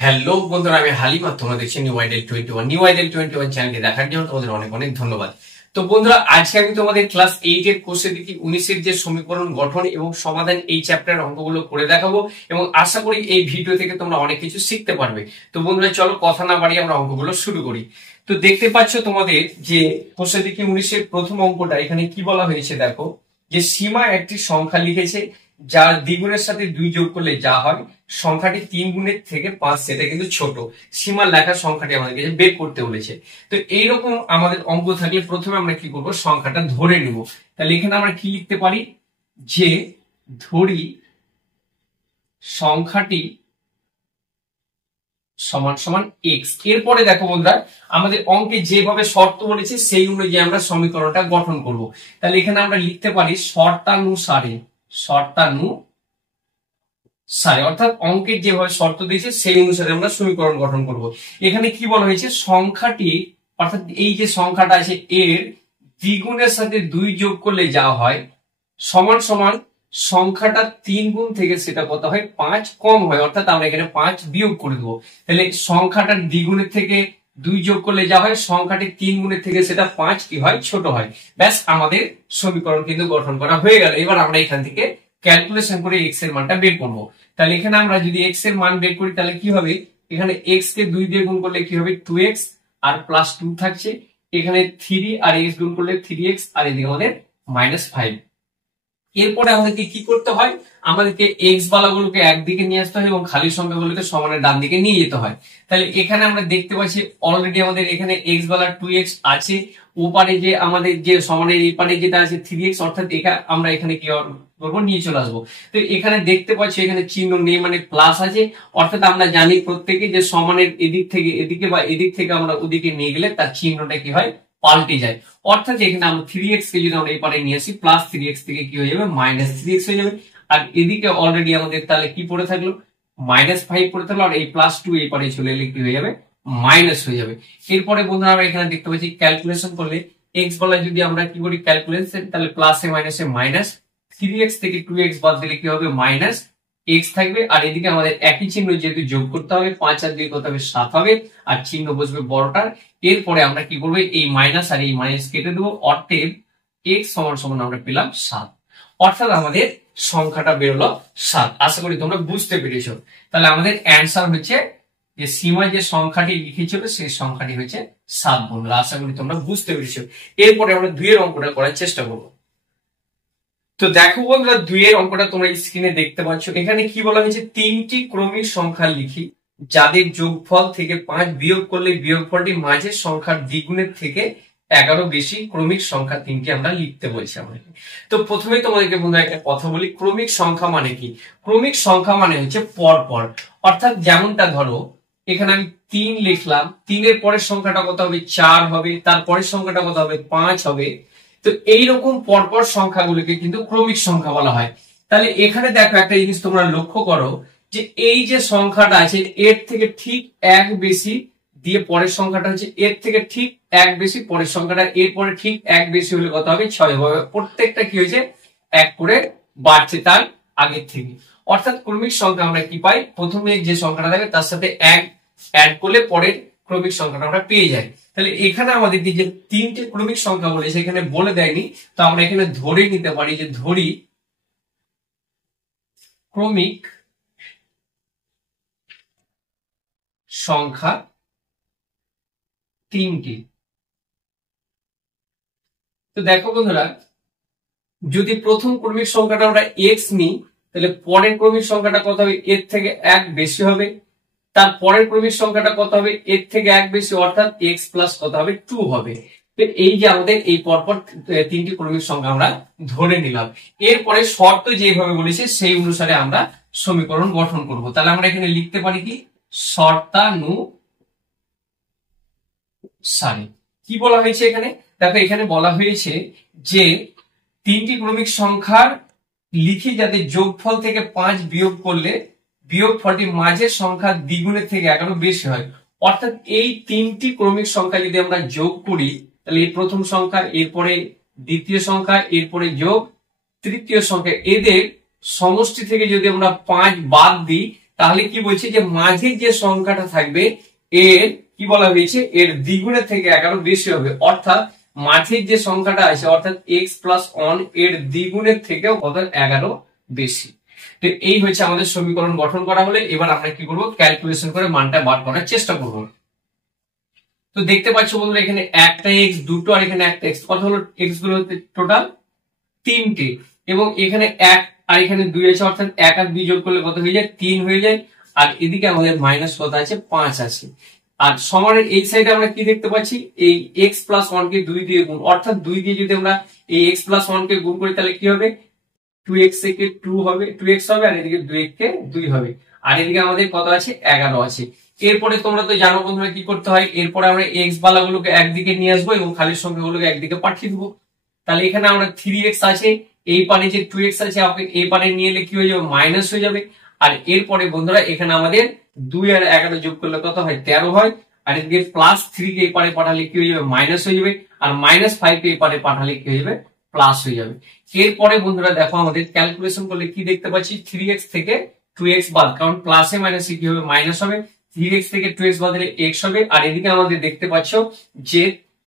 Hello বন্ধুরা, আমি হালিম আর তোমরা দেখছি নিউ আইডেল 21। নিউ আইডেল 21 চ্যানেলটি দেখার জন্য তোমাদের অনেক অনেক ধন্যবাদ। তো বন্ধুরা, আজকে আমি তোমাদের ক্লাস 8 এর কোর্সে দেখি 19 এর যে সমীকরণ গঠন এবং সমাধান এই চ্যাপ্টারের অঙ্কগুলো করে দেখাবো এবং আশা করি এই ভিডিও থেকে তোমরা অনেক কিছু শিখতে পারবে। তো বন্ধুরা, চলো কথা না বাড়িয়ে আমরা অঙ্কগুলো শুরু করি। তো দেখতে পাচ্ছ তোমাদের যে কোর্সে দেখি 19 এর প্রথম অঙ্কটা, এখানে কি বলা হয়েছে দেখো, যে সীমা একটি সংখ্যা লিখেছে যার দ্বিগুণের সাথে 2 যোগ করলে যা হয় সংখ্যাটি 3 গুণের থেকে 5, সেটা কিন্তু ছোট। সীমা লেখা সংখ্যাটি আমাদেরকে বের করতে বলেছে। তো এইরকম আমাদের অঙ্ক থাকলে প্রথমে আমরা কি করব, সংখ্যাটা ধরে নিব। তাহলে এখানে আমরা কি লিখতে পারি, যে ধরি সংখ্যাটি সমান সমান এক্স। এরপরে দেখো বন্ধুরা, আমাদের অঙ্কে যেভাবে শর্ত বলেছে সেই অনুযায়ী আমরা সমীকরণটা গঠন করব। তাহলে এখানে আমরা লিখতে পারি শর্তানুসারে, অর্থাৎ অঙ্কের যেভাবে শর্ত দিয়েছে সেই অনুসারে আমরা সমীকরণ গঠন করব। এখানে কি বলা হয়েছে, সংখ্যাটি অর্থাৎ এই যে সংখ্যাটা আছে এর দ্বিগুণের সাথে 2 যোগ করলে যা হয় সমান সমান সংখ্যাটা 3 গুণ থেকে সেটা কত হয় 5 কম হয়, অর্থাৎ আমরা এখানে 5 বিয়োগ করে দেবো। তাহলে সংখ্যাটার দ্বিগুণের থেকে 2 যোগ করলে যা হয় সংখ্যাটি 3 গুণের থেকে সেটা 5 কি হয়, ছোট হয়। ব্যাস, আমাদের সমীকরণ কিন্তু গঠন করা হয়ে গেল। এবার আমরা এখান থেকে ক্যালকুলেশন করে এক্স এর মানটা বের করবো। তাহলে এখানে আমরা যদি এক্স এর মান বের করি তাহলে কি হবে, এখানে এক্স কে 2 দিয়ে গুণ করলে কি হবে 2x আর প্লাস 2 থাকছে, এখানে 3 আর x গুণ করলে 3x আর এদিকে আমাদের -5। এরপরে আমাদেরকে কি করতে হয়, আমাদেরকে এক্স বালাগুলোকে একদিকে নিয়ে আসতে হয় এবং খালি সংখ্যাগুলোকে সমানের ডান দিকে নিয়ে যেতে হয়। তাহলে এখানে আমরা দেখতে পাচ্ছি অলরেডি আমাদের এখানে এক্স বালা 2x আছে, ওপারে যে আমাদের যে সমানের এই পারে যেটা আছে 3x, অর্থাৎ আমরা এখানে কি করবো, নিয়ে চলে আসবো। তো এখানে দেখতে পাচ্ছি এখানে চিহ্ন নেই, মানে প্লাস আছে, অর্থাৎ আমরা জানি প্রত্যেকে যে সমানের এদিক থেকে এদিকে বা এদিক থেকে আমরা ওদিকে নিয়ে গেলে তার চিহ্নটা কি হয়, পাল্টে যায়। অর্থাৎ এখানে আমরা 3x কে যদি আমরা এই পারে নিয়ে আসি প্লাস 3x থেকে কি হয়ে যাবে -3x হয়ে যাবে। আর এদিকে অলরেডি আমাদের তাহলে কি পড়ে থাকলো, -5 পড়ে থাকলো, আর এই +2 এই পারে চলে এলে কি হয়ে যাবে, মাইনাস হয়ে যাবে। এরপরে বন্ধুরা আমরা এখানে দেখতে পাচ্ছি ক্যালকুলেশন করলে x বলা যদি আমরা কি করি ক্যালকুলেশন, তাহলে প্লাসে মাইনাসে মাইনাস, 3x থেকে 2x বাদ দিলে কি হবে মাইনাস x থাকবে, আর এদিকে আমাদের একই চিহ্ন যেহেতু যোগ করতে হবে 5 আর 2 কত হবে 7 হবে, আর চিহ্ন বসবে বড়টার। এরপরে আমরা কি করবো, এই মাইনাস আর এই মাইনাস কেটে দেবো, অর্থাৎ x সমান সমান আমরা পেলাম 7, অর্থাৎ আমাদের সংখ্যাটা বেরোলো 7। আশা করি তোমরা বুঝতে পেরেছো। তাহলে আমাদের অ্যান্সার হচ্ছে যে সীমায় যে সংখ্যাটি লিখেছিল সেই সংখ্যাটি হচ্ছে 7। বন্ধুরা, আশা করি তোমরা বুঝতে পেরেছো। এরপরে আমরা 2 এর অঙ্কটা করার চেষ্টা করবো। তো দেখো বন্ধুরা, 2 এর অঙ্কটা তোমরা স্ক্রিনে দেখতে পাচ্ছ। এখানে কি বলা হয়েছে, 3টি ক্রমিক সংখ্যা লিখি যাদের যোগফল থেকে 5 বিয়োগ করলে বিয়োগফলটি মাঝের সংখ্যার দ্বিগুণের থেকে 11 বেশি ক্রমিক সংখ্যা 3টি আমরা লিখতে বলছি আমাদেরকে। তো প্রথমে তোমাদেরকে বন্ধুরা একটা কথা বলি, ক্রমিক সংখ্যা মানে কি। ক্রমিক সংখ্যা মানে হচ্ছে পরপর, অর্থাৎ যেমনটা ধরো এখানে আমি 3 লিখলাম, 3 এর পরের সংখ্যাটা কত হবে 4 হবে, তারপরের সংখ্যাটা কত হবে 5 হবে। তো এইরকম পরপর সংখ্যাগুলোকে কিন্তু ক্রমিক সংখ্যা বলা হয়। তাহলে এখানে দেখো একটা জিনিস তোমরা লক্ষ্য করো, যে এই যে সংখ্যাটা আছে এর থেকে ঠিক 1 বেশি দিয়ে পরের সংখ্যাটা হচ্ছে এর থেকে ঠিক 1 বেশি, পরের সংখ্যাটা এরপরে ঠিক 1 বেশি হলে কত হবে 6 হবে। প্রত্যেকটা কি হয়েছে 1 করে বাড়ছে তার আগের থেকে। অর্থাৎ ক্রমিক সংখ্যা আমরা কি পাই, প্রথমে যে সংখ্যাটা থাকবে তার সাথে 1 অ্যাড করলে পরের ক্রমিক সংখ্যাটা আমরা পেয়ে যাই। তাহলে এখানে আমাদের যে 3টে ক্রমিক সংখ্যা বলে সেখানে বলে দেয়নি, তো আমরা এখানে ধরে নিতে পারি যে ধরি ক্রমিক সংখ্যা 3টি। তো দেখো বন্ধুরা, যদি প্রথম ক্রমিক সংখ্যাটা আমরা x নিই তাহলে পরের ক্রমিক সংখ্যাটা কত হবে, এর থেকে 1 বেশি হবে, তার পরের ক্রমিক সংখ্যাটা কত হবে এর থেকে 1 বেশি, অর্থাৎ x প্লাস কত হবে 2 হবে। তো এই যে আমাদের এই পরপর 3টি ক্রমিক সংখ্যা আমরা ধরে নিলাম। এরপরে শর্ত যেভাবে বলেছে সেই অনুসারে আমরা সমীকরণ গঠন করব। তাহলে আমরা এখানে লিখতে পারি কি, শর্তানুসারে। কি বলা হয়েছে এখানে দেখো, এখানে বলা হয়েছে যে 3টি ক্রমিক সংখ্যার লিখি যাদের যোগফল থেকে 5 বিয়োগ করলে বিয়োগফলটি মাঝের সংখ্যা দ্বিগুণের থেকে 11 বেশি হয়। অর্থাৎ এই 3টি ক্রমিক সংখ্যা যদি আমরা যোগ করি তাহলে এই প্রথম সংখ্যা, এরপরে দ্বিতীয় সংখ্যা, এরপরে যোগ তৃতীয় সংখ্যা, এদের সমষ্টি থেকে যদি আমরা 5 বাদ দিই তাহলে কি বলছে যে মাঝের যে সংখ্যাটা থাকবে এর কি বলা হয়েছে, এর দ্বিগুণের থেকে 11 বেশি হবে, অর্থাৎ মাঝের যে সংখ্যাটা আছে অর্থাৎ x+1 এর দ্বিগুণের থেকেও কত 11 বেশি। তো এই হচ্ছে আমাদের সমীকরণ গঠন করা হলে এবার আমরা কি করব, ক্যালকুলেশন করে মানটা বার করার চেষ্টা করব। তো দেখতে পাচ্ছ বন্ধুরা এখানে একটা x, দুটো, আর এখানে একটা x, কত হলো x গুলো টোটাল 3টে, এবং এখানে 1 আর এখানে 2 আছে, অর্থাৎ 1 আর 2 যোগ করলে কত হয়ে যায় 3 হয়ে যায়, আর এদিকে আমাদের মাইনাস কত আছে 5 আছে। আর সমানের এই সাইডে আমরা কি দেখতে পাচ্ছি, এই x+1 কে 2 দিয়ে গুণ, অর্থাৎ 2 দিয়ে যদি আমরা এই x+1 কে গুণ করি তাহলে কি হবে 2x কে 2 হবে, 2x হবে, আর এদিকে 2x কে 2 হবে, আর এদিকে আমাদের কত আছে 11 আছে। এরপরে তোমরা তো জানো বন্ধুরা কি করতে হয়, এরপরে আমরা x বালাগুলোকে একদিকে নিয়ে আসবো এবং খালি সংখ্যাগুলোকে একদিকে পাঠিয়ে দেবো। তাহলে এখানে আমরা 3x আছে, এই পারে যে 2x আছে এই পারে নিয়ে এলে কি হয়ে যাবে মাইনাস হয়ে যাবে, আর এরপরে বন্ধুরা এখানে আমাদের 2 আর 11 যোগ করলে কত হয় 13 হয়, আর এদিকে +3 কে এই পারে পাঠালে কি হয়ে যাবে মাইনাস হয়ে যাবে, আর -5 কে এই পারে পাঠালে কি হয়ে যাবে প্লাস হয়ে যাবে। এরপরে বন্ধুরা দেখো আমাদের ক্যালকুলেশন করলে কি দেখতে পাচ্ছি, 3x থেকে 2x বাদ, কারণ প্লাসে মাইনাসে কি হবে মাইনাস হবে, 3x থেকে 2x বাদ দিলে x হবে, আর এদিকে আমাদের দেখতে পাচ্ছ যে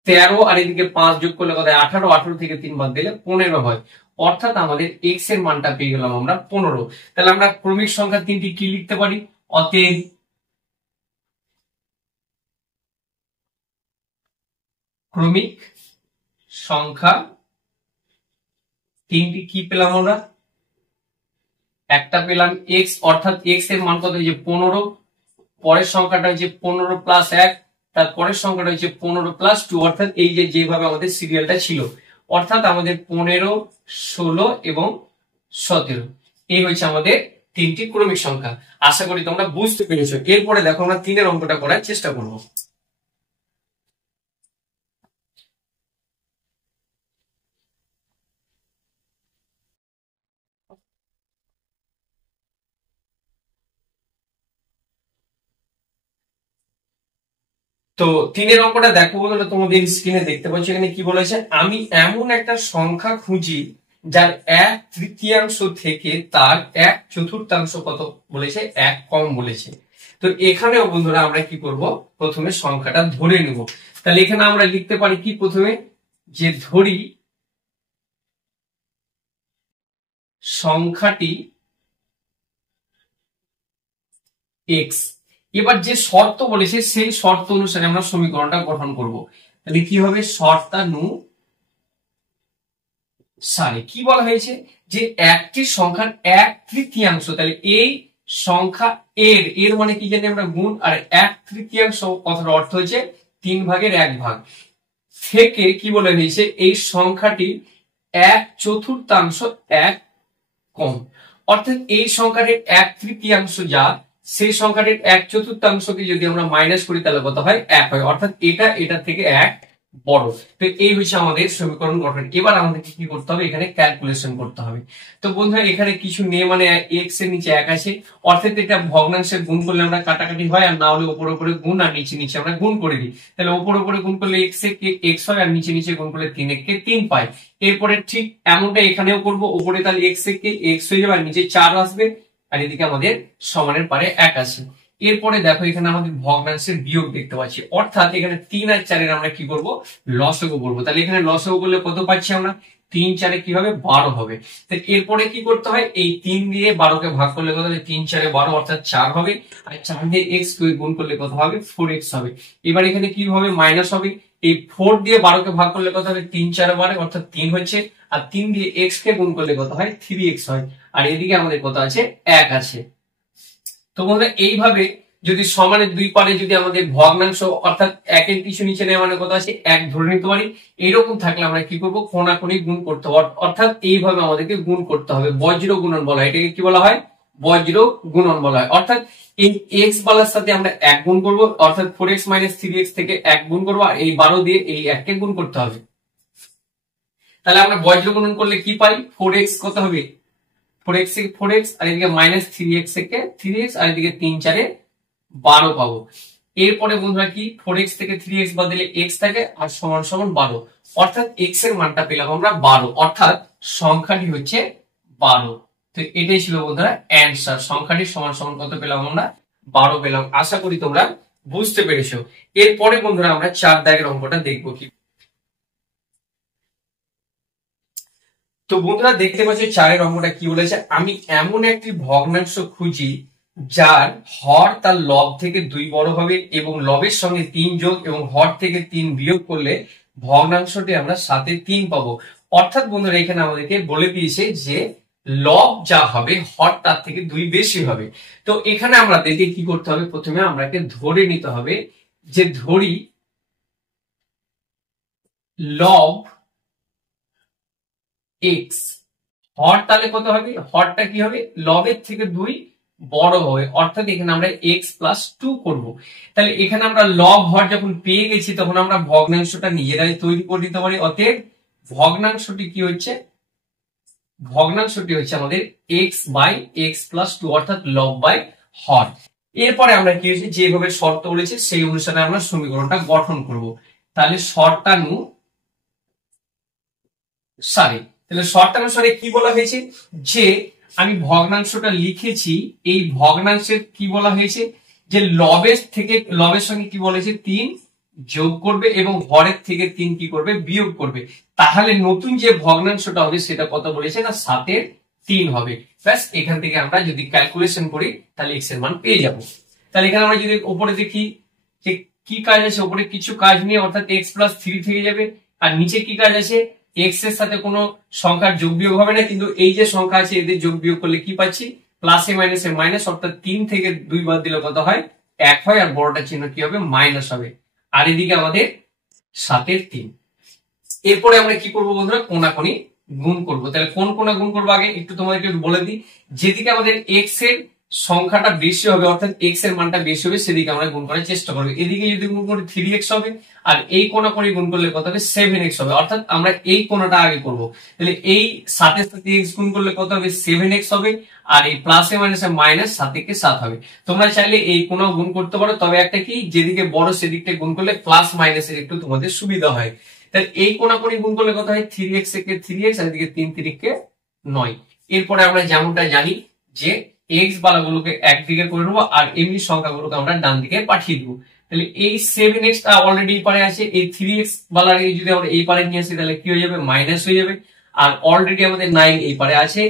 13 আর এদিকে 5 যোগ করলে কত 18, 18 থেকে 3 বাদ দিলে 15 হয়, অর্থাৎ আমাদের x এর মানটা পেয়ে গেলাম আমরা 15। তাহলে আমরা ক্রমিক সংখ্যা তিনটি কি লিখতে পারি, অতএব ক্রমিক সংখ্যা তিনটি কি পেলাম আমরা, একটা পেলাম x, অর্থাৎ x এর মান কত হচ্ছে 15, পরের সংখ্যাটা হচ্ছে 15 + 1, তারপরের সংখ্যাটা হচ্ছে 15 + 2, অর্থাৎ এই যে যেভাবে আমাদের সিরিয়ালটা ছিল, অর্থাৎ আমাদের 15, 16 এবং 17, এই হচ্ছে আমাদের তিনটি ক্রমিক সংখ্যা। আশা করি তোমরা বুঝতে পেরেছো। এরপরে দেখো আমরা 3-এর অঙ্কটা করার চেষ্টা করব। তো 3-এর অঙ্কটা দেখো বন্ধুরা, তোমাদের স্ক্রিনে দেখতে পাচ্ছ এখানে কি বলেছে, আমি এমন একটা সংখ্যা খুঁজি যার 1/3 থেকে তার 1/4 কত বলেছে 1 কম বলেছে। তো এখানেও বন্ধুরা আমরা কি করব, প্রথমে সংখ্যাটা ধরে নেব। তাহলে এখানে আমরা লিখতে পারি কি, প্রথমে যে ধরি সংখ্যাটি x, এবার যে শর্ত বলেছে সেই শর্ত অনুসারে আমরা সমীকরণটা গঠন করব। তাহলে কি হবে, শর্তানুসারে কি বলা হয়েছে যে একটি সংখ্যার 1/3, তাহলে এই সংখ্যা এর মানে কি জানি আমরা গুণ, আর 1/3 কথার অর্থ হচ্ছে 3 ভাগের 1 ভাগ, থেকে কি বলা হয়েছে এই সংখ্যাটি 1/4 1 কম, অর্থাৎ এই সংখ্যাটির 1/3 যা, সেই সংখ্যাটির 1/4কে যদি আমরা মাইনাস করি তাহলে কত হয় 1 হয়, অর্থাৎ এটা থেকে 1 বড়। তো এই হচ্ছে আমাদের সমীকরণ গঠন। এবার আমাদের কি করতে হবে, এখানে ক্যালকুলেশন করতে হবে। তো বন্ধুরা এখানে কিছু নেই, মানে x এর নিচে 1 আছে, অর্থাৎ এটা ভগ্নাংশে গুণ করলে আমরা কাটাকাটি হয়, আর না হলে উপরে উপরে গুণ আর নিচে নিচে আমরা গুণ করে দিই। তাহলে উপরে উপরে গুণ করলে x কে x হয়, আর নিচে নিচে গুণ করলে 3 কে 3 পাই। এরপরে ঠিক এমনটা এখানেও করব, উপরে তাহলে x কে x হয়ে যাবে, আর নিচে 4 আসবে, আর এদিকে আমাদের সমানের পারে 1 আছে। এরপরে দেখো এখানে আমাদের ভগ্নাংশের বিয়োগ দেখতে পাচ্ছি, অর্থাৎ এখানে 3 আর 4 এর আমরা কি করব, লসাগু করব। তাহলে এখানে লসাগু করলে কত পাচ্ছি আমরা, 3 4 কি হবে 12 হবে। তো এরপরে কি করতে হয়, এই 3 দিয়ে 12 কে ভাগ করলে কত হবে, 3 4 12, অর্থাৎ 4 হবে, আর 4 দিয়ে x কে গুণ করলে কত হবে 4x হবে। এবার এখানে কি হবে মাইনাস হবে, এই 4 দিয়ে 12 কে ভাগ করলে কত হবে 3 4 12, অর্থাৎ 3 হচ্ছে, আর 3 দিয়ে x কে গুণ করলে কত হয় 3x হয়, আর এদিকে আমাদের কত আছে 1 আছে। তো বন্ধুরা এইভাবে যদি সমানের দুই পারে যদি আমাদের ভগ্নাংশ অর্থাৎ 1 এর কিছু নিচে নেওয়া মানে কত আছে 1 ধরে নিতে পারি, এরকম থাকলে আমরা কি করব, কোণাকুণি গুণ করতে হবে, অর্থাৎ এইভাবে আমাদেরকে গুণ করতে হবে। বজ্র গুণন বলা হয়, এটাকে কি বলা হয়, বজ্র গুণন বলা হয়। অর্থাৎ এই x বালার সাথে আমরা 1 গুণ করব, অর্থাৎ 4x - 3x থেকে 1 গুণ করব, আর এই 12 দিয়ে এই 1 কে গুণ করতে হবে। তাহলে আমরা বজ্র গুণন করলে কি পাই, 4x কত হবে 4x থেকে 4x, আর এদিকে -3x থেকে 3x, আর এদিকে 3 4 12 পাবো। এরপরে বন্ধুরা কি 4x থেকে 3x বাদ দিলে x থাকে, আর সমান সমান 12, অর্থাৎ x এর মানটা পেলাম আমরা 12, অর্থাৎ সংখ্যাটি হচ্ছে 12। তো এটাই ছিল বন্ধুরা অ্যান্সার। সংখ্যাটি সমান সমান কত পেলাম আমরা? 12 পেলাম। আশা করি তোমরা বুঝতে পেরেছো। এরপরে বন্ধুরা আমরা 4 দাগের অঙ্কটা দেখবো কি। তো বন্ধুরা দেখতে পাচ্ছ 4 অঙ্কটা কি বলেছে, আমি এমন একটি ভগ্নাংশ খুঁজি যার হর তার লব থেকে 2 বড় হবে এবং লবের সঙ্গে 3 যোগ এবং হর থেকে 3 বিয়োগ করলে ভগ্নাংশটি আমরা 7-এ 3 পাবো। অর্থাৎ বন্ধুরা এখানে আমাদেরকে বলে দিয়েছে যে লব যা হবে হর তার থেকে 2 বেশি হবে। তো এখানে আমরা দেখে কি করতে হবে, প্রথমে আমরাকে ধরে নিতে হবে যে ধরি লব এক্স, হর তাহলে কত হবে? হরটা কি হবে? লবের থেকে 2 বড় হবে, অর্থাৎ এখানে আমরা এক্স প্লাস 2 করবো। তাহলে এখানে আমরা লব হর যখন পেয়ে গেছি তখন আমরা ভগ্নাংশটা নিজেরাই তৈরি করে দিতে পারি। অতএব ভগ্নাংশটি কি হচ্ছে? ভগ্নাংশটি হচ্ছে আমাদের এক্স বাই এক্স প্লাস 2 অর্থাৎ লব বাই হর। এরপরে আমরা কি হচ্ছে যেভাবে শর্ত বলেছে সেই অনুসারে আমরা সমীকরণটা গঠন করব। তাহলে শর্তানু সারে, তাহলে শর্তানুসারে কি বলা হয়েছে যে আমি ভগ্নাংশটা লিখেছি, এই ভগ্নাংশের কি বলা হয়েছে যে লবের থেকে লবের সঙ্গে কি বলেছে 3 যোগ করবে এবং হরের থেকে 3 কি করবে? বিয়োগ করবে। তাহলে নতুন যে ভগ্নাংশটা হবে সেটা কত বলেছে না 7-এর 3 হবে। ব্যাস, এখান থেকে আমরা যদি ক্যালকুলেশন করি তাহলে এক্স এর মান পেয়ে যাব। তাহলে এখানে আমরা যদি উপরে দেখি যে কি কাজ আছে, উপরে কিছু কাজ নিয়ে অর্থাৎ এক্স প্লাস 3 থেকে যাবে, আর নিচে কি কাজ আছে? এক্স এর সাথে কোনো সংখ্যার যোগ বিয়োগ হবে না, কিন্তু এই যে সংখ্যা আছে এদের যোগ বিয়োগ করলে কি পাচ্ছি? প্লাসে মাইনাসে মাইনাস, অর্থাৎ 3 থেকে 2 বাদ দিলে কত হয়? 1 হয়, আর বড়টা চিহ্ন কি হবে? মাইনাস হবে। আর এদিকে আমাদের 7-এর 3। এরপরে আমরা কি করবো বন্ধুরা? কোনাকুনি গুণ করবো। তাহলে কোন কোনা গুণ করবো আগে একটু তোমাদেরকে বলে দিই। যেদিকে আমাদের এক্স এর সংখ্যাটা বেশি হবে অর্থাৎ এক্স এর মানটা বেশি হবে সেদিকে আমরা গুণ করার চেষ্টা করবো। এদিকে যদি গুণ করি 3x হবে, আর এই কোনাকুনি গুণ করলে কত হবে? 7x হবে। অর্থাৎ আমরা এই কোনাটা আগে করবো। তাহলে এই 7-এর সাথে x গুণ করলে কত হবে? 7x হবে, আর এই প্লাসে মাইনাসে মাইনাস 7 হবে। তোমরা চাইলে এই কোনাও গুণ করতে পারো, তবে একটা কি যেদিকে বড় সেদিকটা গুণ করলে প্লাস মাইনাসের একটু তোমাদের সুবিধা হয়। তাহলে এই কোনাকুনি গুণ করলে কত হয়? 3x থেকে 3x, আর এদিকে 3 3 9। এরপরে আমরা যেমনটা জানি যে এক্স বালাগুলোকে একদিকে করে নেবো আর এমনি সংখ্যাগুলোকে আমরা ডান দিকে পাঠিয়ে দেবো। তাহলে এই 7x টা অলরেডি এই পারে আছে, এই 3x বালার যদি আমরা এই পারে নিয়ে আসি তাহলে কি হয়ে যাবে? মাইনাস হয়ে যাবে। আর অলরেডি আমাদের 9 এই পারে আছে,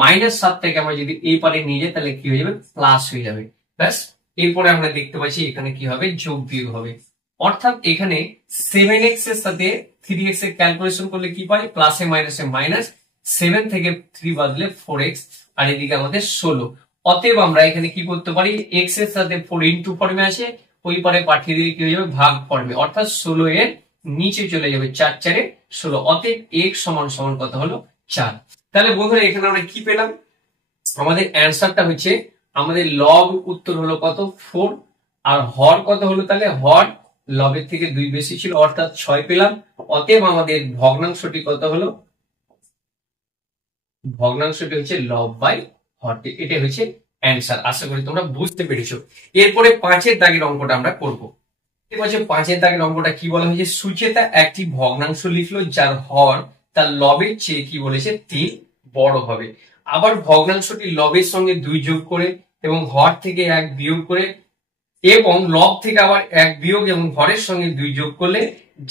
-7টাকে আমরা যদি এই পারে নিয়ে যাই তাহলে কি হয়ে যাবে? প্লাস হয়ে যাবে। ব্যাস, এরপরে আমরা দেখতে পাচ্ছি এখানে কি হবে? যোগ বিয়োগ হবে। অর্থাৎ এখানে 7x এর সাথে 3x এর ক্যালকুলেশন করলে কি পাই? প্লাসে মাইনাসে মাইনাস, 7 থেকে 3 বাদলে 4x, আর এদিকে আমাদের 16। অতএব আমরা এখানে কি করতে পারি? x এর সাথে 4 ইনটু ফর্মে আছে, ওই পারে পাঠিয়ে দিলে কি হয়ে যাবে? ভাগ ফর্মে, অর্থাৎ 16 এর নিচে চলে যাবে 4 4 16। অতএব x সমান সমান কত হলো? 4। তাহলে বন্ধুরা এখানে আমরা কি পেলাম? আমাদের অ্যান্সারটা হচ্ছে আমাদের লব উত্তর হলো কত? 4। আর হর কত হলো? তাহলে হর লবের থেকে 2 বেশি ছিল অর্থাৎ 6 পেলাম। অতএব আমাদের ভগ্নাংশটি কত হলো? ভগ্নাংশটি হচ্ছে লব বাই হর। এটা হচ্ছে অ্যান্সার। আশা করি তোমরা বুঝতে পেরেছো। এরপরে 5-এর দাগের অঙ্কটা আমরা করবো। 5-এর দাগের অঙ্কটা কি বলা হয়েছে? সুচেতা একটি ভগ্নাংশ লিখলো যার হর তার লবের চেয়ে কি বলেছে? 3 বড় হবে। আবার ভগ্নাংশটি লবের সঙ্গে 2 যোগ করে এবং হর থেকে 1 বিয়োগ করে এবং লব থেকে আবার 1 বিয়োগ এবং হরের সঙ্গে 2 যোগ করলে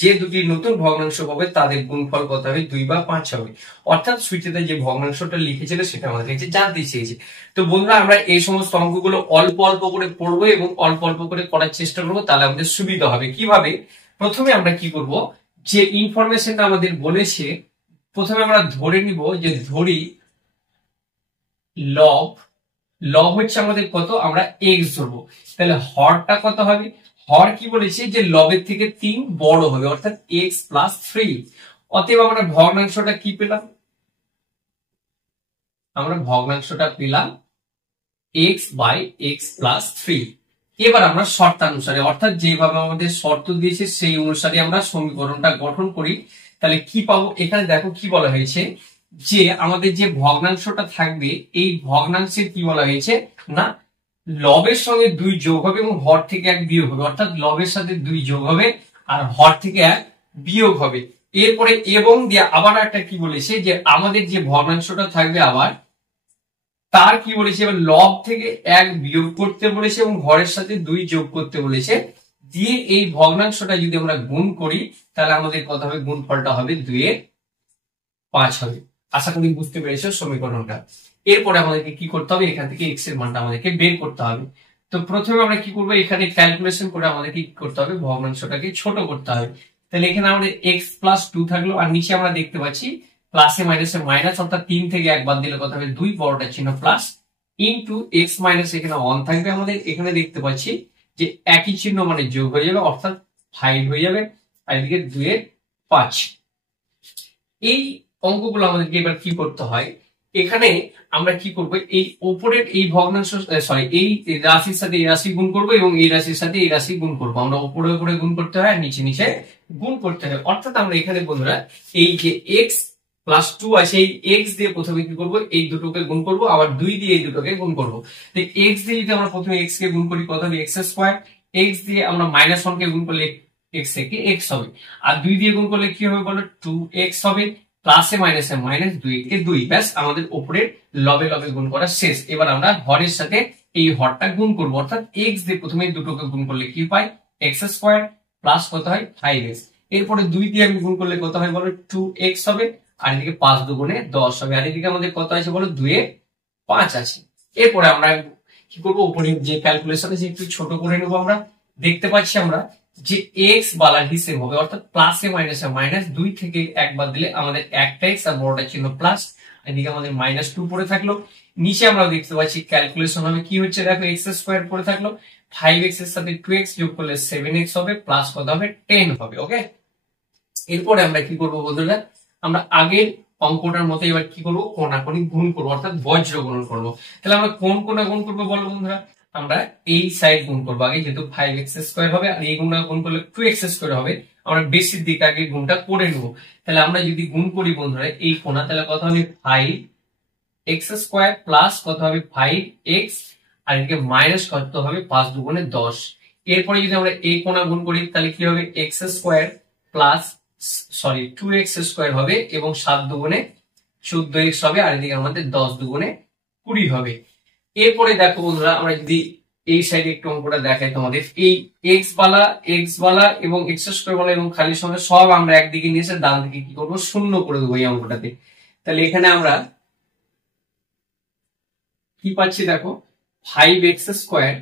যে দুটি নতুন ভগ্নাংশ পাবে তাদের গুণফল কত হবে? 2 বা 5 হবে। অর্থাৎ সুচিতা যে ভগ্নাংশটা লিখেছিল সেটা আমাদের কাছে জানতে চেয়েছে। তো বন্ধুরা আমরা এই সমস্ত অঙ্কগুলো অল্প অল্প করে পড়বো এবং অল্প অল্প করে করার চেষ্টা করবো, তাহলে আমাদের সুবিধা হবে। কিভাবে? প্রথমে আমরা কি করব, যে ইনফরমেশনটা আমাদের বলেছে প্রথমে আমরা ধরে নিব যে ধরি লব, লব হচ্ছে আমাদের কত? আমরা x ধরবো। তাহলে হরটা কত হবে? হর কি বলেছে? যে লবের থেকে 3 বড় হবে অর্থাৎ x প্লাস 3। অতএব আমরা ভগ্নাংশটা কি পেলাম? আমরা ভগ্নাংশটা পেলাম x বাই x প্লাস 3। এবার আমরা শর্তানুসারে অর্থাৎ যেভাবে আমাদের শর্ত দিয়েছে সেই অনুসারে আমরা সমীকরণটা গঠন করি। তাহলে কি পাবো? এখানে দেখো কি বলা হয়েছে যে আমাদের যে ভগ্নাংশটা থাকবে এই ভগ্নাংশের কি বলা হয়েছে না লবের সঙ্গে 2 যোগ হবে এবং হর থেকে 1 বিয়োগ হবে। অর্থাৎ লবের সাথে 2 যোগ হবে আর হর থেকে 1 বিয়োগ হবে। এরপরে এবং দিয়ে আবার একটা কি বলেছে যে আমাদের যে ভগ্নাংশটা থাকবে আবার তার কি বলেছে, এবার লব থেকে 1 বিয়োগ করতে বলেছে এবং হরের সাথে 2 যোগ করতে বলেছে, দিয়ে এই ভগ্নাংশটা যদি আমরা গুণ করি তাহলে আমাদের কত হবে, গুণফলটা হবে 2 এর 5 হবে। আশা করি বুঝতে পেরেছো সমীকরণটা। এরপরে আমাদেরকে কি করতে হবে, এখান থেকে এক্স এর মানটা আমাদেরকে বের করতে হবে। তো প্রথমে আমরা কি করবো, এখানে ক্যালকুলেশন করে আমাদেরকে কি করতে হবে, ভগ্নাংশটাকে ছোট করতে হবে। তাহলে এখানে আমাদের এক্স প্লাস 2 থাকলো, আর নিচে আমরা দেখতে পাচ্ছি প্লাসে মাইনাসে মাইনাস, অর্থাৎ 3 থেকে 1 বাদ দিলে কত হবে, 2 বড়টা চিহ্ন প্লাস ইনটু এক্স মাইনাস, এখানে 1 থাকবে আমাদের। এখানে দেখতে পাচ্ছি যে একই চিহ্ন মানে যোগ হয়ে যাবে, অর্থাৎ 5 হয়ে যাবে, আর এদিকে 2 এর 5। এই অঙ্কগুলো আমাদেরকে এবার কি করতে হয়, এখানে আমরা কি করব, এই উপরের এই ভগ্নাংশ সরি এই রাশির সাথে এই রাশি গুণ করব এবং এই রাশির সাথে এই রাশি গুণ করব। আমরা উপরে উপরে গুণ করতে হয় আর নিচে নিচে গুণ করতে হয়। অর্থাৎ আমরা এখানে বন্ধুরা এই যে এক্স প্লাস 2 আছে, এই এক্স দিয়ে প্রথমে কি করব, এই দুটোকে গুণ করব, আবার 2 দিয়ে এই দুটোকে গুণ করব। তো এক্স দিয়ে যদি আমরা প্রথমে এক্স কে গুণ করি কত হবে, এক্স স্কয়ার। এক্স দিয়ে আমরা -1 কে গুণ করলে এক্স থেকে এক্স হবে, আর 2 দিয়ে গুণ করলে কি হবে বলো, 2x হবে, প্লাসে মাইনাসে মাইনাস, 2 কে 2। ব্যাস আমাদের উপরের লবে লবে গুণ করা শেষ। এবার আমরা হরের সাথে এই হরটা গুণ করব, অর্থাৎ এক্স দিয়ে প্রথমে দুটোকে গুণ করলে কি পাই, এক্স স্কয়ার প্লাস কত হয় 5x। এরপরে 2 দিয়ে আমি গুণ করলে কত হয় বলো, 2x হবে, আর এদিকে 5 দুগুণে 10 হবে, আর এদিকে আমাদের কত আছে বলো, 2 এর 5 আছে। এরপরে আমরা কি করবো, উপরে যে ক্যালকুলেশন আছে একটু ছোট করে নেবো। আমরা দেখতে পাচ্ছি আমরা যে এক্স বালার হিসেব হবে, অর্থাৎ প্লাসে মাইনাসে মাইনাস, 2 থেকে 1 বাদ দিলে আমাদের একটা এক্স আর বড়টা চিহ্ন প্লাস, এদিকে আমাদের -2 পড়ে থাকলো। নিচে আমরা দেখতে পাচ্ছি ক্যালকুলেশন হবে কি হচ্ছে, দেখো এক্স স্কয়ার পড়ে থাকলো, 5x এর সাথে 2x যোগ করলে 7x হবে, প্লাস কত হবে 10 হবে। ওকে, এরপরে আমরা কি করবো বন্ধুরা, আমরা আগের অঙ্কটার মতো এবার কি করবো, কোণাকোণি গুণ করবো, অর্থাৎ বজ্র গুণ করবো। তাহলে আমরা কোন কোণা গুণ করবো বলো বন্ধুরা, আমরা এই সাইড গুণ করবো আগে, যেহেতু 5x স্কয়ার হবে, আর এই গুণটা গুণ করলে 2x স্কয়ার হবে। আমরা বেশির দিকে আগে গুণটা করে নেবো। তাহলে আমরা যদি গুণ করি বন্ধুরা এই কোণা, তাহলে কত হবে 5x স্কয়ার প্লাস কত হবে 5x, আর এদিকে মাইনাস কত হবে 5 দুগুণে 10। এরপরে যদি আমরা এই কোণা গুণ করি তাহলে কি হবে, x square plus 2x square হবে, এবং 7 দুগুণে 14x হবে, আর এদিকে আমাদের 10 দুগুণে 20 হবে। এরপরে দেখো বন্ধুরা, আমরা যদি এই সাইডে একটু অঙ্কটা দেখাই তোমাদের, এই x বালা এবং x স্কয়ার বালা এবং খালি সঙ্গে সব আমরা একদিকে নিয়ে এসে ডান দিকে কি করবো, শূন্য করে দেবো এই অঙ্কটাতে। তাহলে এখানে আমরা কি পাচ্ছি দেখো, 5x স্কয়ার,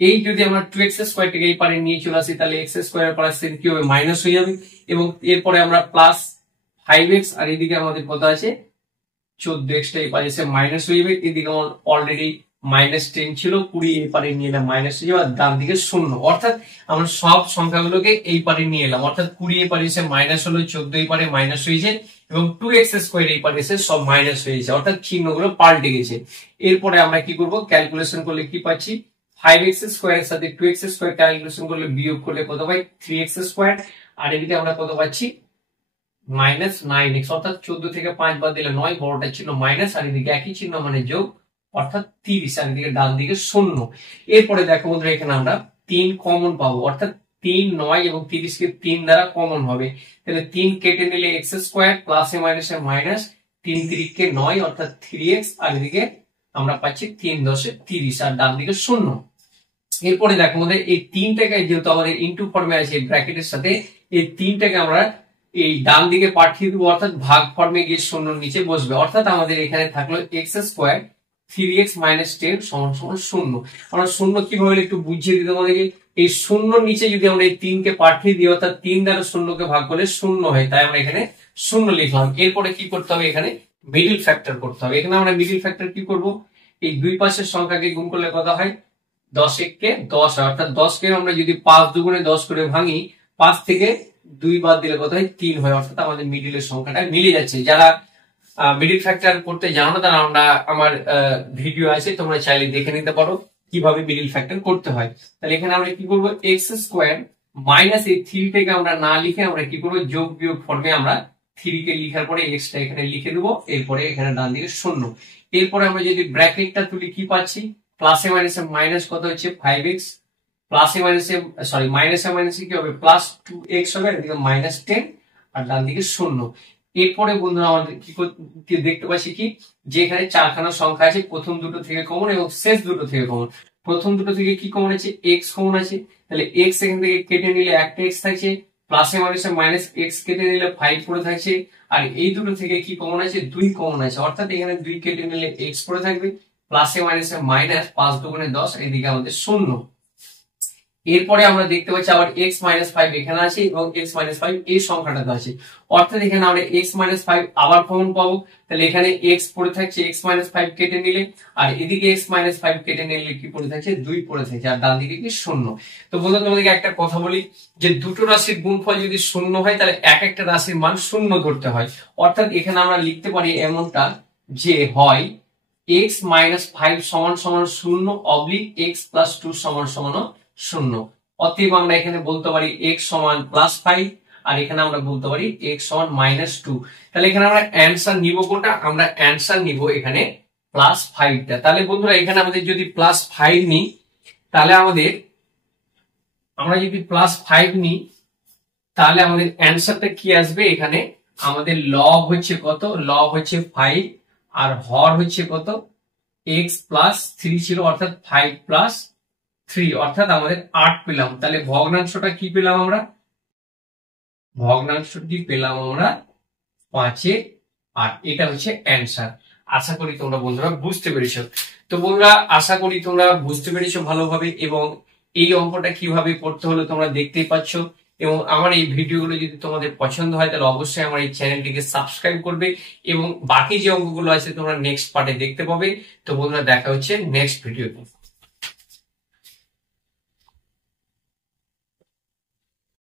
এই যদি আমরা 2x স্কয়ারটাকে এই পারে নিয়ে চলে আসি তাহলে x স্কয়ার প্লাস কি হবে, মাইনাস হয়ে যাবে, এবং এরপরে আমরা প্লাস 5x, আর এদিকে আমাদের কত আছে 14x, টা এই পারে এসে মাইনাস হয়ে যাবে। এদিকে আমার অলরেডি -10 ছিল, 20 এই পারে নিয়ে এলাম, মাইনাস হয়ে যাবে, আর ডান দিকে শূন্য। অর্থাৎ আমরা সব সংখ্যাগুলোকে এই পারে নিয়ে এলাম, অর্থাৎ 20 এই পারে এসে মাইনাস হলো, 14 এই পারে মাইনাস হয়েছে, এবং 2x স্কয়ার এই পারে এসে সব মাইনাস হয়েছে, অর্থাৎ চিহ্নগুলো পাল্টে গেছে। এরপরে আমরা কি করব, ক্যালকুলেশন করলে কি পাচ্ছি, 5x স্কয়ার এর সাথে 2x স্কয়ার ক্যালকুলেশন করলে বিয়োগ করলে কত পাই, 3x স্কয়ার, আর এদিকে আমরা কত পাচ্ছি -9x, অর্থাৎ 14 থেকে 5 বাদ দিলে 9, বড়টা চিহ্ন মাইনাস, আর এদিকে একই চিহ্ন মানে যোগ, অর্থাৎ 30, আর এদিকে ডান দিকে শূন্য। এরপরে দেখো বন্ধুরা এখানে আমরা 3 কমন পাবো, অর্থাৎ 3, 9 এবং 30 কে 3 দ্বারা কমন হবে। তাহলে 3 কেটে নিলে x স্কয়ার প্লাসে মাইনাসে মাইনাস, 3 3 কে 9, অর্থাৎ 3x, আর এদিকে আমরা পাচ্ছি 3 10 30, আর ডান দিকে শূন্য। এরপরে দেখো আমাদের এই 3টাকে, যেহেতু আমাদের ইনটু ফর্মে আছে ব্র্যাকেটের সাথে, এই 3টাকে আমরা এই ডান দিকে পাঠিয়ে দেবো, অর্থাৎ ভাগ ফর্মে গিয়ে শূন্যর নিচে বসবে। অর্থাৎ আমাদের এখানে থাকলো x স্কয়ার 3x - 10 সমান সমান শূন্য। আমরা শূন্য কিভাবে একটু বুঝিয়ে দিতে আমাদেরকে, এই শূন্যর নিচে যদি আমরা এই 3 কে পাঠিয়ে দিই, অর্থাৎ 3 দ্বারা শূন্যকে ভাগ করলে শূন্য হয়, তাই আমরা এখানে শূন্য লিখলাম। এরপরে কি করতে হবে, এখানে মিডল ফ্যাক্টর করতে হবে। এখানে আমরা মিডল ফ্যাক্টর কি করব, এই দুই পাশের সংখ্যাকে গুণ করলে কত হয়, 10 কে 10 হয়, অর্থাৎ 10 কে আমরা যদি 5 দুগুণে 10 করে ভাঙি, 5 থেকে 2 বাদ দিলে কত হয়, 3 হয়, অর্থাৎ আমাদের মিডলের সংখ্যাটা মিলে যাচ্ছে। যারা মিডল ফ্যাক্টর করতে জানো না, তারা আমার ভিডিও আছে, তোমরা চাইলে দেখে নিতে পারো কিভাবে মিডল ফ্যাক্টর করতে হয়। তাহলে এখানে আমরা কি করব, x স্কয়ার মাইনাস এই 3 থেকে আমরা না লিখে আমরা কি করব, যোগ বিয়োগ ফর্মে আমরা 3 কে লিখার পরে x টা এখানে লিখে দেবো, এরপরে এখানে ডান দিকে শূন্য। এরপরে আমরা যদি ব্র্যাকেটটা তুলি কি পাচ্ছি, প্লাসে মাইনাসে মাইনাস কত হচ্ছে 5x, প্লাসে মাইনাসে মাইনাসে কি হবে, প্লাস 2x হবে, এদিকে -10, আর ডান দিকে শূন্য। এরপরে বন্ধুরা আমাদের কি দেখতে পাচ্ছি কি, যে এখানে চারখানা সংখ্যা আছে, প্রথম দুটো থেকে কমন এবং শেষ দুটো থেকে কমন। প্রথম দুটো থেকে কি কমন আছে, এক্স কমন আছে, তাহলে এক্স এখান থেকে কেটে নিলে একটা এক্স থাকছে, প্লাসে মাইনাসে মাইনাস এক্স কেটে নিলে 5 পড়ে থাকছে, আর এই দুটো থেকে কি কমন আছে, 2 কমন আছে, অর্থাৎ এখানে 2 কেটে নিলে এক্স পড়ে থাকবে, প্লাসে মাইনাসে মাইনাস 5 দুগুণে 10, এদিকে আমাদের 0। এরপরে আমরা দেখতে পাচ্ছি আবার x মাইনাস 5 এখানে আছে এবং x মাইনাস 5 এই সংখ্যাটাতে আছে, অর্থাৎ এখানে আমরা x মাইনাস 5 আবার কমন পাবো, তাহলে এখানে x পড়ে থাকছে, x মাইনাস 5 কেটে নিলে, আর এদিকে x মাইনাস 5 কেটে নিলে কি পড়ে থাকছে, 2 পড়ে থাকছে, আর ডান দিকে কি 0। তো বন্ধুরা তোমাদেরকে একটা কথা বলি, যে দুটো রাশির গুণফল যদি 0 হয় তাহলে এক একটা রাশির মান 0 ধরতে হয়, অর্থাৎ এখানে আমরা লিখতে পারি এমনটা যে হয় x মাইনাস 5 সমান সমান 0 অবলিক x প্লাস 2 সমান সমান 0। অতএব আমরা এখানে বলতে পারি x সমান প্লাস 5, আর এখানে আমরা বলতে পারি x সমান মাইনাস 2। তাহলে এখানে আমরা অ্যান্সার নিব কোনটা, আমরা অ্যান্সার নিব এখানে প্লাস 5টা। তাহলে বন্ধুরা এখানে আমাদের যদি প্লাস 5 নিই, তাহলে আমরা যদি প্লাস 5 নিই, তাহলে আমাদের অ্যান্সারটা কি আসবে, এখানে আমাদের লব হচ্ছে কত, লব হচ্ছে 5, আর হর হচ্ছে কত, x প্লাস 3 ছিল, অর্থাৎ 5 প্লাস 3, অর্থাৎ আমাদের 8 পেলাম। তাহলে ভগ্নাংশটা কি পেলাম আমরা, ভগ্নাংশটি পেলাম আমরা 5 আর এটা হচ্ছে অ্যান্সার। আশা করি তোমরা বন্ধুরা বুঝতে পেরেছো। তো বন্ধুরা আশা করি তোমরা বুঝতে পেরেছো ভালোভাবে, এবং এই অঙ্কটা কিভাবে করতে হলো তোমরা দেখতেই পাচ্ছ। এবং আমার এই ভিডিওগুলো যদি তোমাদের পছন্দ হয় তাহলে অবশ্যই আমার এই চ্যানেলটিকে সাবস্ক্রাইব করবে, এবং বাকি যে অঙ্কগুলো আছে তোমরা নেক্সট পার্টে দেখতে পাবে। তো বন্ধুরা দেখা হচ্ছে নেক্সট ভিডিওতে।